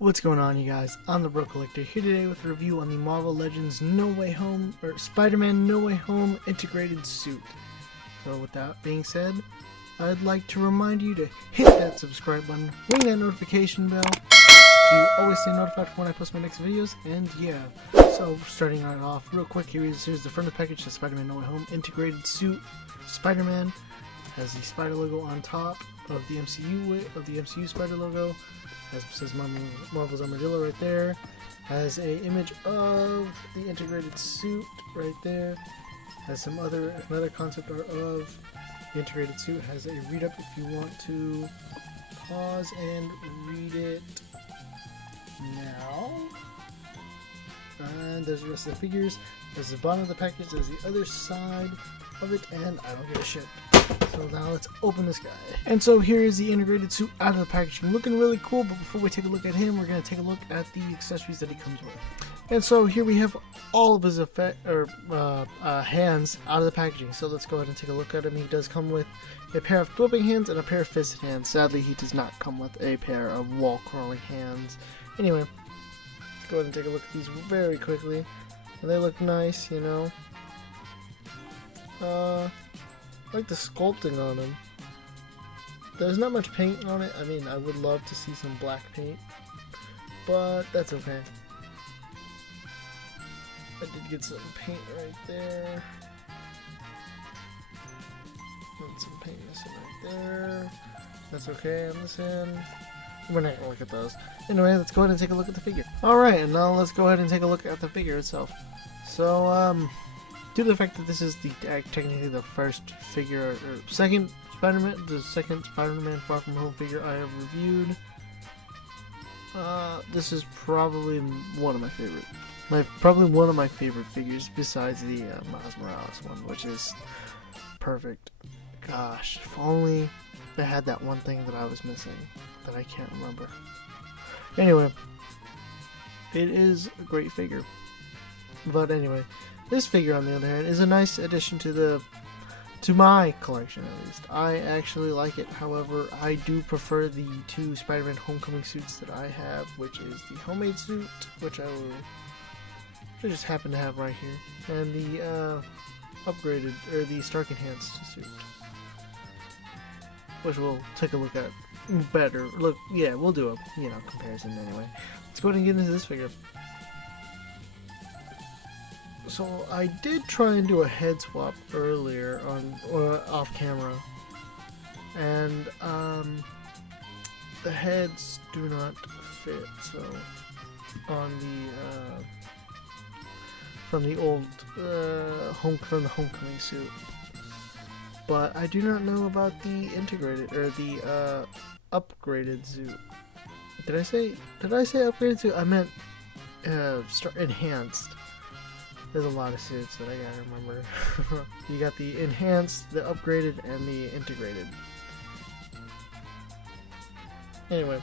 What's going on, you guys? I'm the Bro Collector here today with a review on the Marvel Legends No Way Home, or Spider-Man No Way Home integrated suit. So with that being said, I'd like to remind you to hit that subscribe button, ring that notification bell, so you always stay notified when I post my next videos, and yeah. So starting it off real quick, here's the front of the package, the Spider-Man No Way Home integrated suit. Spider-Man has the spider logo on top of the MCU spider logo. As it says Marvel's Armadillo right there. Has a image of the integrated suit right there. Has some another concept art of the integrated suit. Has a read up if you want to pause and read it now. And there's the rest of the figures. There's the bottom of the package. There's the other side of it, and I don't give a shit. So now let's open this guy. And so here is the integrated suit out of the packaging, looking really cool. But before we take a look at him, we're going to take a look at the accessories that he comes with. And so here we have all of his hands out of the packaging. So let's go ahead and take a look at him. He does come with a pair of flipping hands and a pair of fisted hands. Sadly, he does not come with a pair of wall crawling hands. Anyway, let's go ahead and take a look at these very quickly. And they look nice, you know. I like the sculpting on him. There's not much paint on it. I mean, I would love to see some black paint, but that's okay. I did get some paint right there. And some paint missing right there. That's okay on this end. We're not gonna look at those. Anyway, let's go ahead and take a look at the figure. Alright, and now let's go ahead and take a look at the figure itself. So, due to the fact that this is technically the first figure, or second Spider-Man Far From Home figure I have reviewed, this is probably one of my favorite, figures besides the Miles Morales one, which is perfect. Gosh, if only they had that one thing that I was missing that I can't remember. Anyway, it is a great figure. But anyway, this figure, on the other hand, is a nice addition to my collection, at least. I actually like it. However, I do prefer the two Spider-Man Homecoming suits that I have, which is the homemade suit, which I just happen to have right here, and the upgraded, or the Stark Enhanced suit, which we'll take a look at better. Yeah, we'll do a comparison anyway. Let's go ahead and get into this figure. So I did try and do a head swap earlier off camera, and the heads do not fit. So on the from the old from the Homecoming suit, but I do not know about the integrated or the upgraded suit. Did I say upgraded suit? I meant enhanced. There's a lot of suits that I gotta remember. You got the enhanced, the upgraded, and the integrated. Anyway,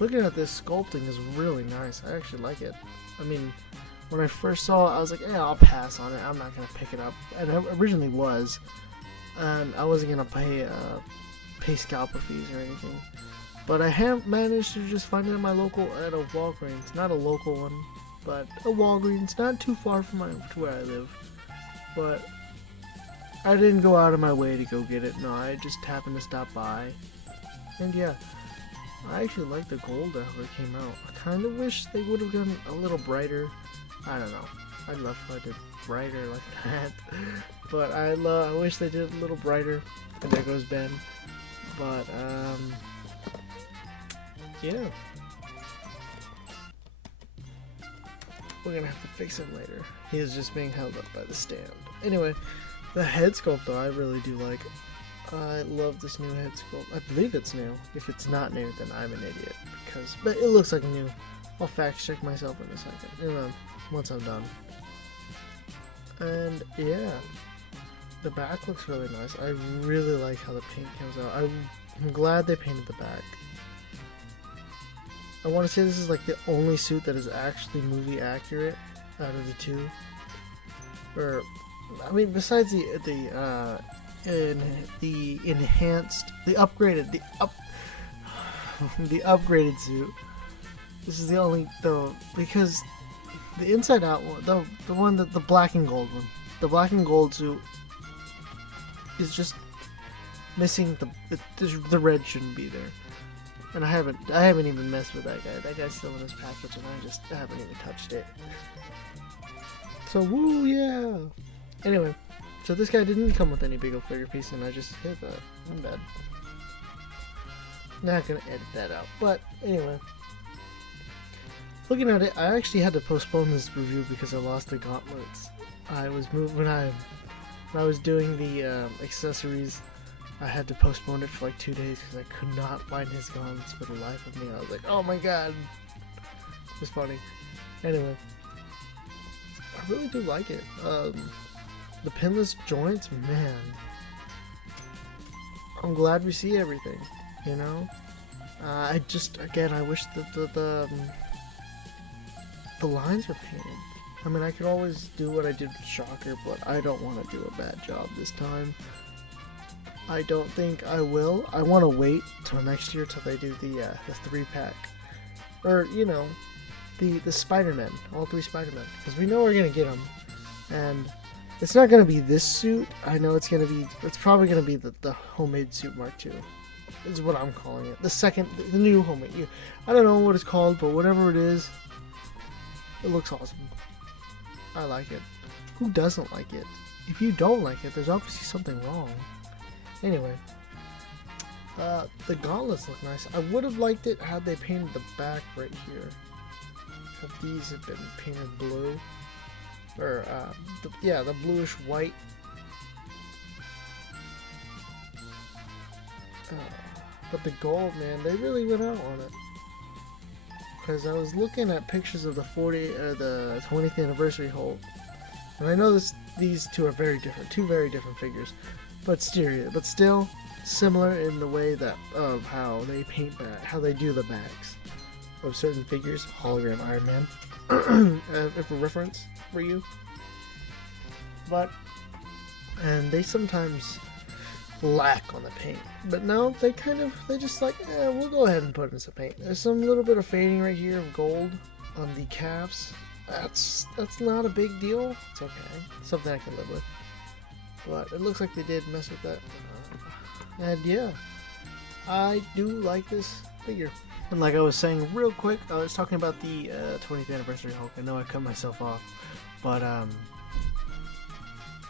looking at this sculpting is really nice. I actually like it. I mean, when I first saw it, I was like, yeah, I'll pass on it. I'm not gonna pick it up. And I originally was. And I wasn't gonna pay scalper fees or anything. But I have managed to just find it at my local, at a Walgreens. Not a local one, but a Walgreens, not too far from to where I live. But I didn't go out of my way to go get it. No, I just happened to stop by. And yeah, I actually like the gold that it came out. I kind of wish they would have done a little brighter. I don't know. I'd love if I did brighter like that. But I wish they did a little brighter. And there goes Ben. But yeah. We're gonna have to fix him later. He is just being held up by the stand. Anyway, the head sculpt though, I really do like. I love this new head sculpt. I believe it's new. If it's not new, then I'm an idiot. But it looks like new. I'll fact check myself in a second. Once I'm done. And yeah, the back looks really nice. I really like how the paint comes out. I'm glad they painted the back. I want to say this is like the only suit that is actually movie accurate out of the two. Or, I mean, besides the enhanced, the upgraded suit. This is the only though, because the Inside Out one, the one that the black and gold one, the black and gold suit is just missing the red shouldn't be there. And I haven't even messed with that guy. That guy's still in his package, and I haven't even touched it. So woo, yeah. Anyway, so this guy didn't come with any big old figure piece, and I just hit that. I'm bad. Not gonna edit that out, but anyway. Looking at it, I actually had to postpone this review because I lost the gauntlets. I was when I was doing the accessories. I had to postpone it for like 2 days because I could not find his gauntlets for the life of me. I was like, oh my god. It's funny. Anyway. I really do like it. The pinless joints, man. I'm glad we see everything, you know? I wish that the lines were painted. I mean, I could always do what I did with Shocker, but I don't want to do a bad job this time. I don't think I will. I want to wait till next year till they do the 3-pack. Or, you know, the Spider-Man. All 3 Spider-Men. Because we know we're going to get them. And it's not going to be this suit. I know it's probably going to be the homemade suit Mark II. Is what I'm calling it. The new homemade. I don't know what it's called, but whatever it is, it looks awesome. I like it. Who doesn't like it? If you don't like it, there's obviously something wrong. Anyway, the gauntlets look nice. I would have liked it had they painted the back right here. If these had been painted blue, or the bluish white. But the gold, man, they really went out on it. Because I was looking at pictures of the 20th anniversary Hulk, and I know these two are very different, 2 very different figures. But still similar in the way that of how they paint how they do the backs of certain figures. Hologram Iron Man, if a reference for you. And they sometimes lack on the paint, but no, they just like, we'll go ahead and put in some paint. There's some little bit of fading right here of gold on the calves. That's not a big deal. It's okay. Something I can live with. But it looks like they did mess with that. And yeah, I do like this figure. And like I was saying real quick, I was talking about the 20th anniversary Hulk. I know I cut myself off. But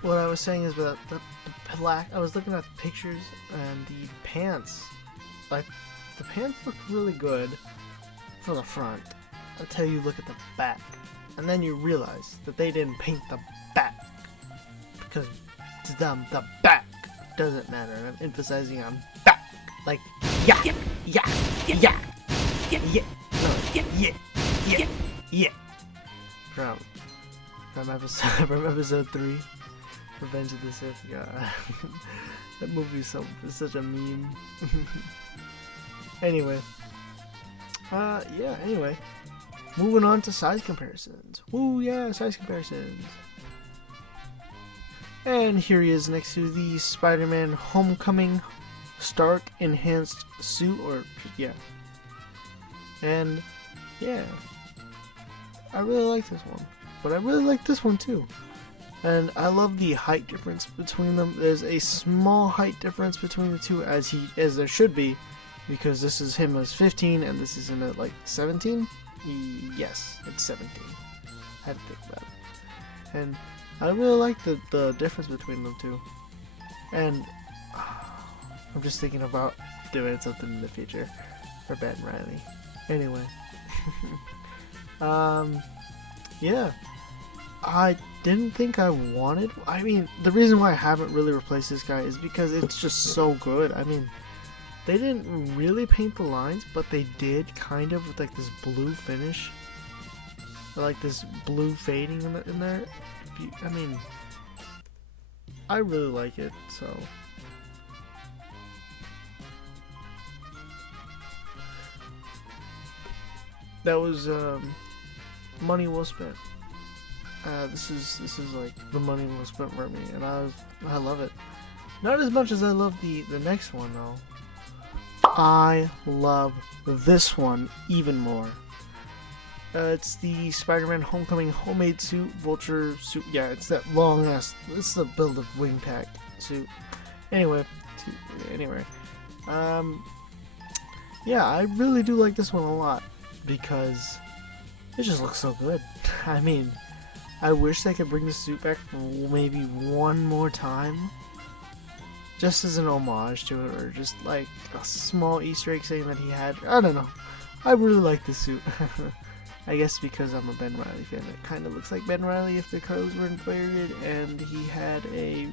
what I was saying is that the black, I was looking at the pictures and the pants. Like, the pants look really good from the front until you look at the back. And then you realize that they didn't paint the back. Because to them, the back doesn't matter. And I'm emphasizing on back. Like, yeah, yeah, yeah, yeah, yeah, yeah, yeah. From episode 3, Revenge of the Sith. God, that movie is such a meme. Anyway, yeah. Anyway, moving on to size comparisons. Woo, yeah, size comparisons. And here he is next to the Spider-Man Homecoming Stark Enhanced Suit, or yeah. And yeah, I really like this one, but I really like this one too. And I love the height difference between them. There's a small height difference between the two, as there should be, because this is him as 15 and this is him at like 17. Yes, it's 17. I had to think about it. And I really like the difference between them two. And I'm just thinking about doing something in the future for Ben and Reilly. Anyway. Yeah. I didn't think I wanted... I mean, the reason why I haven't really replaced this guy is because it's just so good. I mean, they didn't really paint the lines, but they did kind of with like this blue finish. Or like this blue fading in there. I mean, I really like it, so... That was money well spent. This is like the money well spent for me, and I love it. Not as much as I love the next one, though. I love this one even more. It's the Spider-Man Homecoming homemade suit, Vulture suit. Yeah, it's that long ass. It's the build of wing pack suit. Anyway, yeah, I really do like this one a lot because it just looks so good. I mean, I wish they could bring the suit back maybe one more time, just as an homage to it, or just like a small Easter egg saying that he had. I don't know. I really like this suit. I guess because I'm a Ben Reilly fan, it kind of looks like Ben Reilly if the colors were inverted, and he had a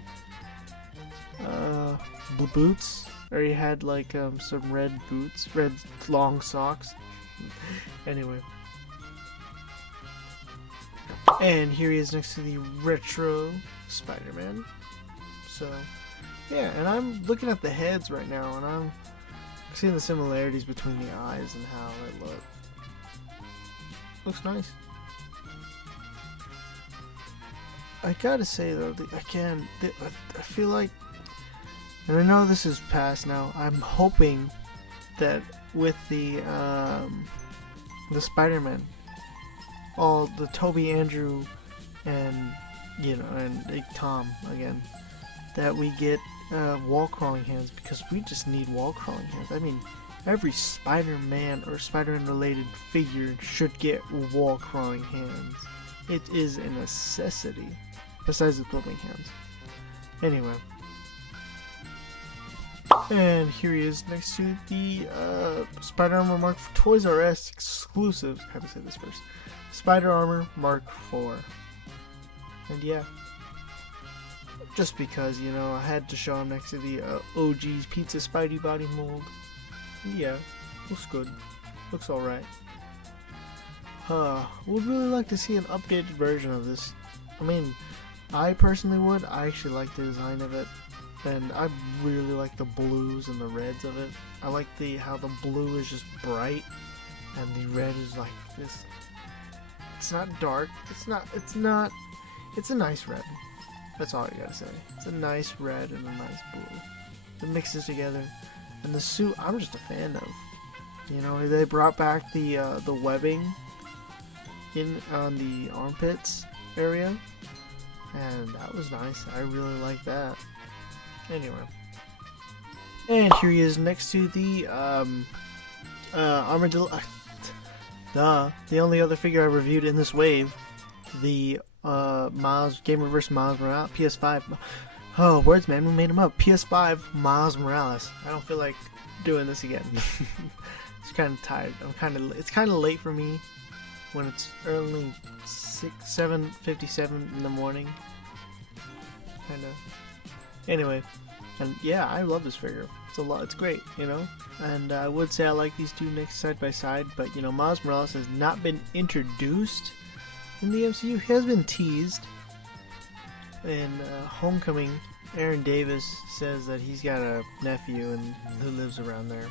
blue boots, or he had like some red boots, red long socks. Anyway, and here he is next to the retro Spider-Man. So yeah, and I'm looking at the heads right now, and I'm seeing the similarities between the eyes and how they look. Looks nice. I gotta say though, I feel like, and I know this is past now, I'm hoping that with the Spider-Man, all the Toby, Andrew, and and Tom again, that we get wall crawling hands, because we just need wall crawling hands. I mean, every Spider-Man or Spider-Man related figure should get wall crawling hands. It is a necessity, besides the building hands. Anyway, and here he is next to the Spider Armor Mark for Toys R Us exclusive. I have to say this first. Spider Armor Mark IV. And yeah, just because, I had to show him next to the OG's Pizza Spidey body mold. Yeah, looks good. Looks alright. Would really like to see an updated version of this. I mean, I personally would. I actually like the design of it. And I really like the blues and the reds of it. I like how the blue is just bright, and the red is like this. It's not dark. It's a nice red. That's all I gotta say. It's a nice red and a nice blue. It mixes together. And the suit, I'm just a fan of. They brought back the webbing on the armpits area, and that was nice. I really like that. Anyway, and here he is next to the Armadillo. The only other figure I reviewed in this wave, the Game Reverse Miles Morales PS5. Oh, words, man, we made him up. PS5 Miles Morales. I don't feel like doing this again. It's kind of tired. It's kind of late for me when it's early 7:57 in the morning. Kind of. Anyway, and yeah, I love this figure. It's great, And I would say I like these two next side by side, but Miles Morales has not been introduced in the MCU. He has been teased. In Homecoming, Aaron Davis says that he's got a nephew and who lives around there.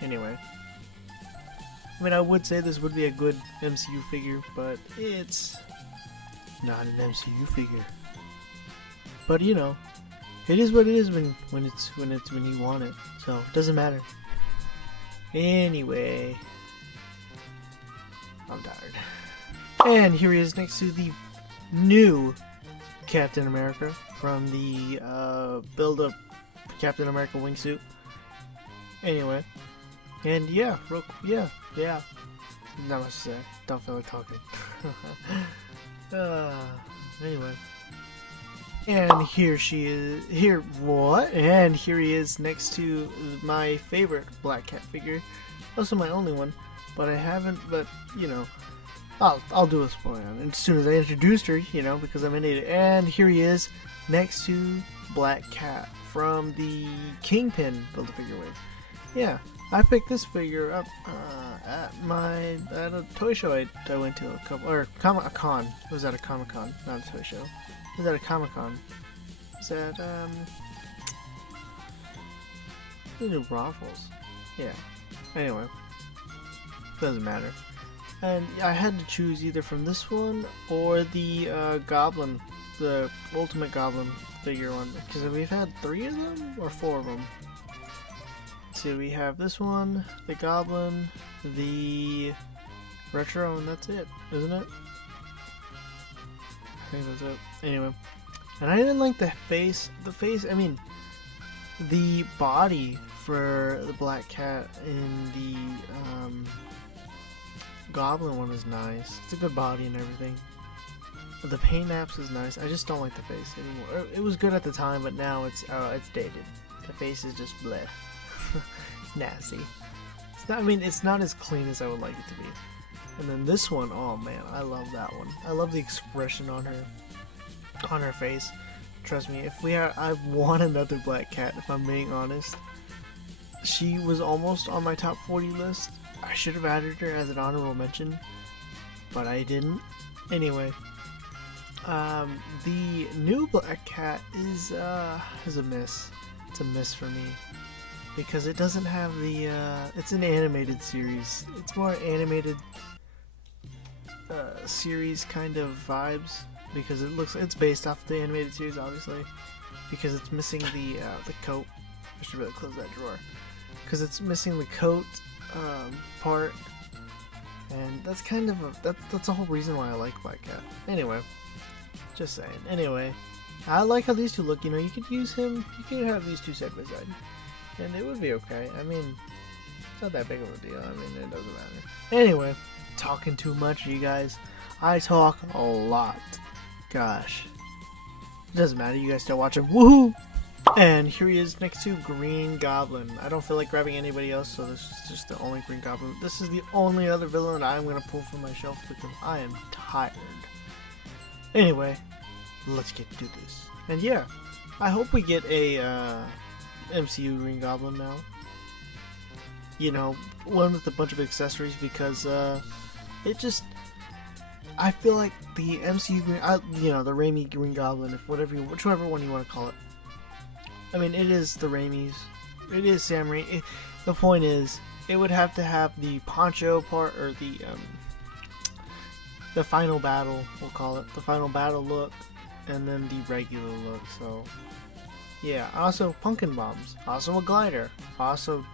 Anyway, I mean, I would say this would be a good MCU figure, but it's not an MCU figure. But it is what it is when you want it, so it doesn't matter. Anyway, I'm tired. And here he is next to the new Captain America from the build-up Captain America wingsuit. Anyway, and yeah, not much to say. Don't feel like talking. Anyway, and here she is. And here he is next to my favorite Black Cat figure. Also my only one, but I haven't. But I'll do a spoiler on it as soon as I introduced her, because I'm an idiot. And here he is next to Black Cat from the Kingpin Build-A-Figure wave. Yeah, I picked this figure up at a toy show I went to a con. It was at a Comic-Con, not a toy show. It was at a Comic-Con. It was at the Raffles. Yeah. Anyway, doesn't matter. And I had to choose either from this one or the Goblin, the Ultimate Goblin figure one, because we've had 3 of them or 4 of them. So we have this one, the Goblin, the retro, and that's it, isn't it? I think that's it. Anyway, and I didn't like the face. The face, I mean, the body for the black cat in the Goblin one is nice. It's a good body and everything. But the paint apps is nice. I just don't like the face anymore. It was good at the time, but now it's dated. The face is just bleh. It's nasty. It's not, I mean, it's not as clean as I would like it to be. And then this one, oh man, I love that one. I love the expression on her face. Trust me, if I want another black cat, if I'm being honest. She was almost on my top 40 list. I should have added her as an honorable mention, but I didn't. Anyway, the new black cat is a miss. It's a miss for me because it doesn't have the. It's an animated series. It's more animated series kind of vibes because it's based off the animated series, obviously. Because it's missing the coat. I should really close that drawer. Because it's missing the coat part, and that's kind of that's the whole reason why I like Black Cat. Anyway, just saying. Anyway, I like how these two look. You know, you could use him. You could have these two side by side, and it would be okay. I mean, it's not that big of a deal. I mean, it doesn't matter. Anyway, talking too much, you guys. I talk a lot. Gosh, it doesn't matter. You guys still watching? Woohoo! And here he is next to Green Goblin. I don't feel like grabbing anybody else, so this is just the only Green Goblin. This is the only other villain I'm going to pull from my shelf because I am tired. Anyway, let's get to this. And yeah, I hope we get a MCU Green Goblin now. You know, one with a bunch of accessories because it just... I feel like the MCU Green... you know, the Raimi Green Goblin, whichever one you want to call it. I mean, it is the Raimis. It is Sam Raimi. The point is, it would have to have the poncho part, or the final battle, we'll call it. The final battle look, and then the regular look, so... Yeah, also pumpkin bombs. Also a glider. Also,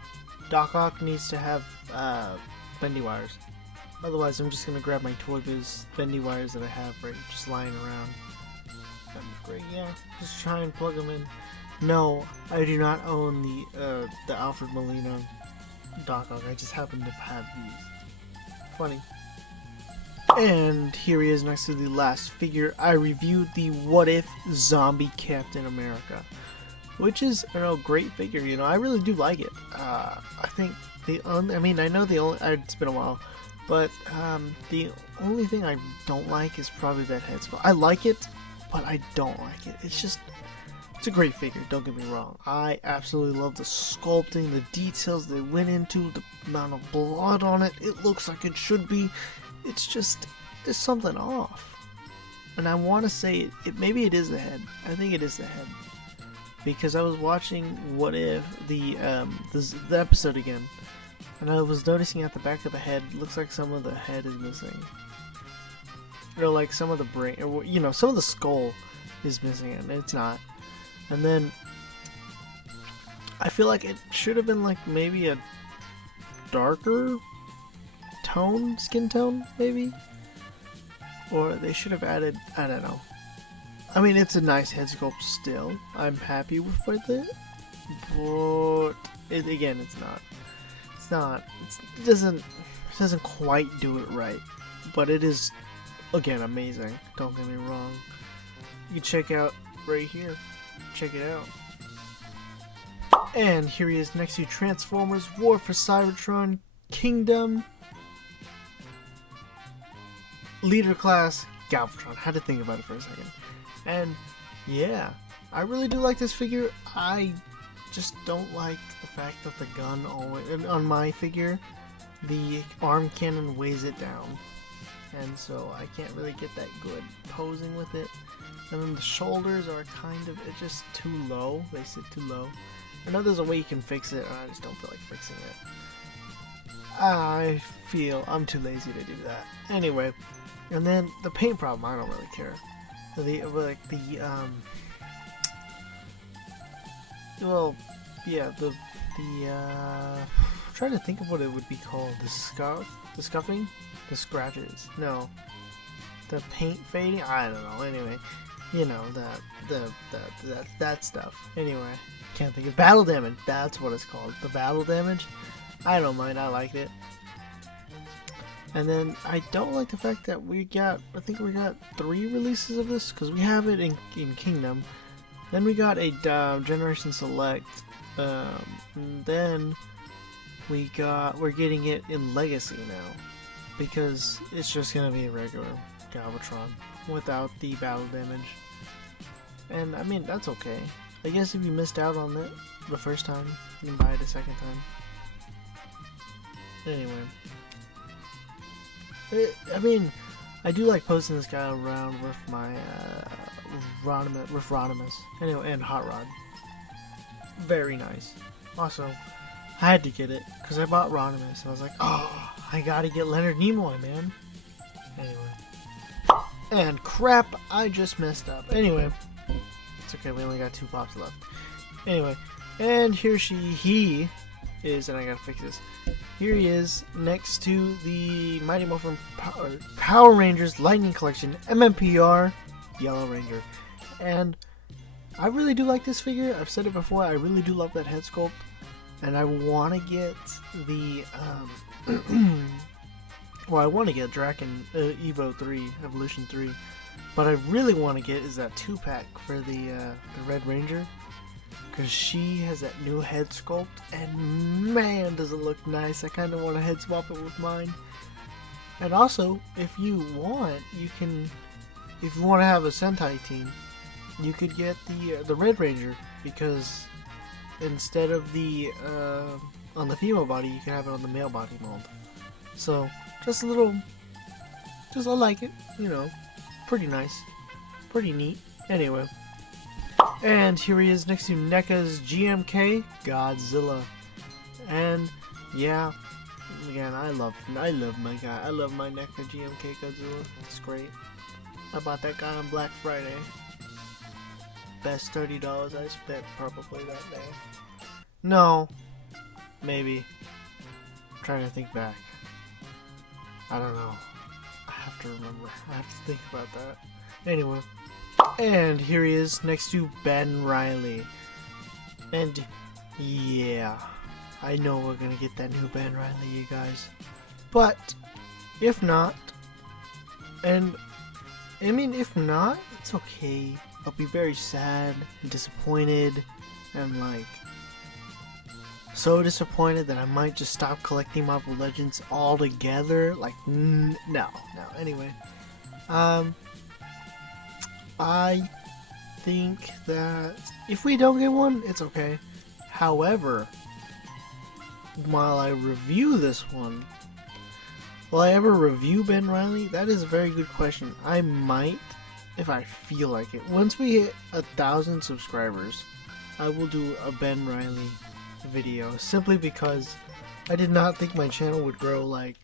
Doc Ock needs to have, bendy wires. Otherwise, I'm just gonna grab my Toy Biz bendy wires that I have right just lying around. That'd be great, yeah. Just try and plug them in. No, I do not own the Alfred Molina Doc Ock. I just happen to have these. Funny. And here he is next to the last figure. I reviewed the What If Zombie Captain America, which is a great figure. You know, I really do like it. I think I mean, I know it's been a while, but the only thing I don't like is probably that head sculpt. I like it, but I don't like it. It's a great figure, don't get me wrong. I absolutely love the sculpting, the details they went into, the amount of blood on it. It looks like it should be. It's just, there's something off. And I want to say, maybe it is the head. I think it is the head. Because I was watching What If, the episode again. And I was noticing at the back of the head, it looks like some of the head is missing. Or like some of the brain, or you know, some of the skull is missing, and it's not. And then I feel like it should have been like maybe a darker skin tone, maybe? Or they should have added, I don't know. I mean, it's a nice head sculpt still. I'm happy with it. But again, it's not. It doesn't quite do it right. But it is, again, amazing. Don't get me wrong. You can check out right here. Check it out. And here he is next to Transformers War for Cybertron Kingdom Leader Class Galvatron. Had to think about it for a second. And yeah, I really do like this figure. I just don't like the fact that the gun always, on my figure, the arm cannon weighs it down. And so I can't really get that good posing with it. And then the shoulders are kind of, it's just too low. They sit too low. I know there's a way you can fix it, and I just don't feel like fixing it. I feel I'm too lazy to do that. Anyway, and then the paint problem, I don't really care. I'm trying to think of what it would be called. The scarf? The scuffing? The scratches. No. The paint fading? I don't know. Anyway, you know, that stuff. Anyway, can't think of battle damage. That's what it's called. The battle damage. I don't mind. I liked it. And then I don't like the fact that I think we got 3 releases of this, because we have it in Kingdom. Then we got a Generation Select. Then we're getting it in Legacy now, because it's just gonna be a regular Galvatron without the battle damage. And I mean, that's okay. I guess if you missed out on it the first time, you can buy it a second time. Anyway. I mean, I do like posting this guy around with my Rodimus. Anyway, and Hot Rod. Very nice. Also, I had to get it because I bought Rodimus and I was like, oh, I gotta get Leonard Nimoy, man. Anyway. And crap, I just messed up. Anyway. It's okay, we only got 2 pops left. Anyway. And he is, and I gotta fix this. Here he is, next to the Mighty Morphin Power Rangers Lightning Collection MMPR Yellow Ranger. And I really do like this figure. I've said it before, I really do love that head sculpt. And I want to get the, well, I want to get Draken Evo 3, Evolution 3. But I really want to get is that 2-pack for the Red Ranger. Because she has that new head sculpt, and man, does it look nice. I kind of want to head swap it with mine. And also, if you want, if you want to have a Sentai team, you could get the Red Ranger, because instead of the on the female body, you can have it on the male body mold. So, just a little, I like it, you know, pretty nice, pretty neat. Anyway. And here he is next to NECA's GMK Godzilla. And yeah, again, I love my guy. I love my NECA GMK Godzilla. It's great. I bought that guy on Black Friday. Best $30 I spent probably that day. No, maybe. I'm trying to think back. I don't know. I have to remember. I have to think about that. Anyway. And here he is next to Ben Reilly. And yeah, I know we're gonna get that new Ben Reilly, you guys. But if not, and I mean, if not, it's okay. I'll be very sad and disappointed and like so disappointed that I might just stop collecting Marvel Legends altogether. Like, no. Anyway, I think that if we don't get one, it's okay. However, while I review this one, will I ever review Ben Reilly? That is a very good question. I might, if I feel like it. Once we hit 1,000 subscribers, I will do a Ben Reilly video, simply because I did not think my channel would grow like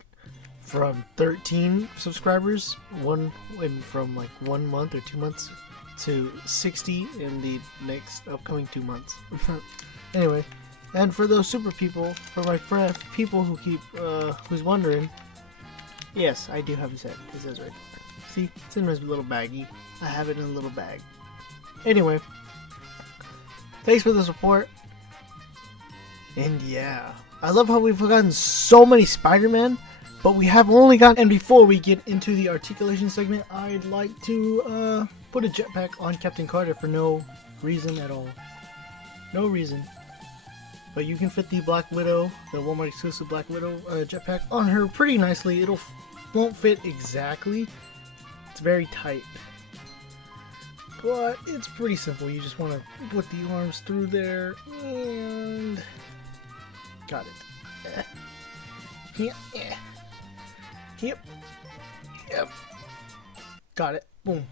from 13 subscribers from like 1 month or 2 months to 60 in the next upcoming 2 months. Anyway, and for those super people, for my people who keep who's wondering, yes, I do have a set. It says right there. See, it's in this little baggie. I have it in a little bag. Anyway, thanks for the support. And yeah, I love how we've gotten so many Spider-Man. But we have only got, and before we get into the articulation segment, I'd like to put a jetpack on Captain Carter for no reason at all. No reason. But you can fit the Black Widow, the Walmart exclusive Black Widow jetpack on her pretty nicely. Won't fit exactly. It's very tight. But it's pretty simple. You just want to put the arms through there and got it. Yeah. Yep. Got it. Boom.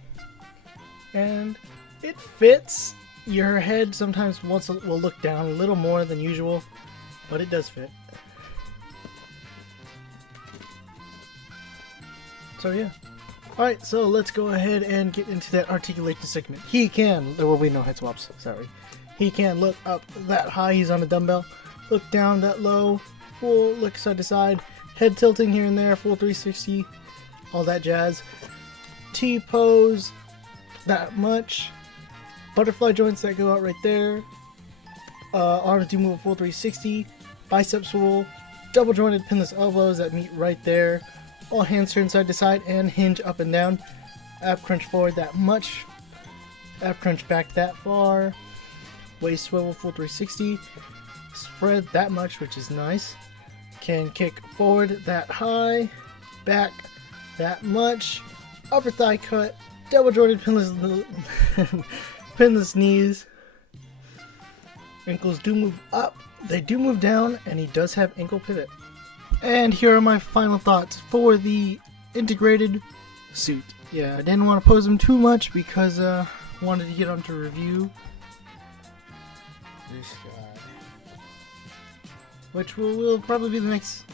And it fits. Your head sometimes will look down a little more than usual, but it does fit. So yeah. Alright, so let's go ahead and get into that articulation segment. There will be no head swaps, sorry. He can look up that high, he's on a dumbbell. Look down that low, look side to side. Head tilting here and there, full 360, all that jazz. T-pose, that much. Butterfly joints that go out right there. Arms do move a full 360. Bicep swirl. Double jointed pinless elbows that meet right there. All hands turn side to side and hinge up and down. Ab crunch forward that much. Ab crunch back that far. Waist swivel full 360. Spread that much, which is nice. Can kick forward that high. Back that much. Upper thigh cut. Double jointed pinless pinless knees. Ankles do move up. They do move down, and he does have ankle pivot. And here are my final thoughts for the integrated suit. Yeah, I didn't want to pose him too much because I wanted to get onto review this guy, which will probably be the next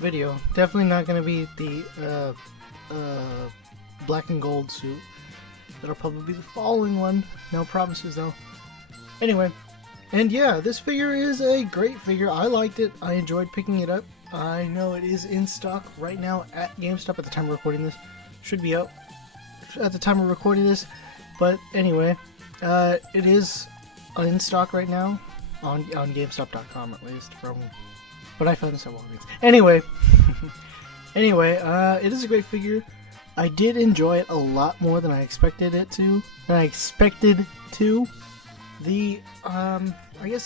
video. Definitely not going to be the black and gold suit. That'll probably be the following one. No promises though. Anyway, and yeah, this figure is a great figure. I liked it. I enjoyed picking it up. I know it is in stock right now at GameStop at the time of recording this. Should be out at the time of recording this. But anyway, it is in stock right now on GameStop.com at least. But I found this at Walgreens. Anyway, it is a great figure. I did enjoy it a lot more than I expected it to. I guess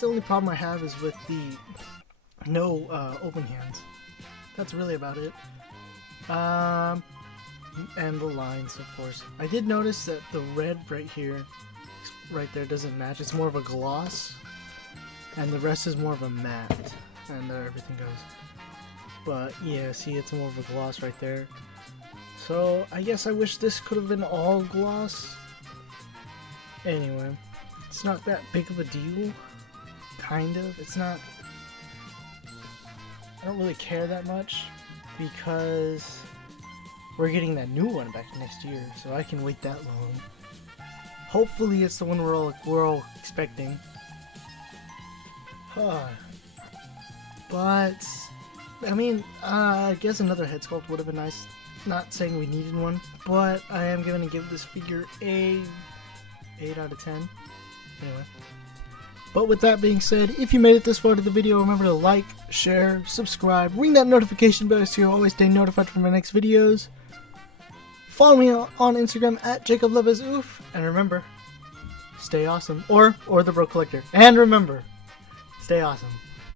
the only problem I have is with the no open hands. That's really about it. And the lines, of course. I did notice that the red right here, right there, doesn't match. It's more of a gloss, and the rest is more of a matte, and there everything goes. But yeah, see, it's more of a gloss right there. So I guess I wish this could have been all gloss. Anyway, it's not that big of a deal. Kind of. It's not. I don't really care that much because we're getting that new one back next year, so I can wait that long. Hopefully, it's the one we're all expecting. But I mean, I guess another head sculpt would have been nice. Not saying we needed one, but I am going to give this figure a 8 out of 10. Anyway. But with that being said, if you made it this far to the video, remember to like, share, subscribe, ring that notification bell so you'll always stay notified for my next videos. Follow me on Instagram at JacobLopezOof, and remember, stay awesome. Or the Bro Collector. And remember, stay awesome.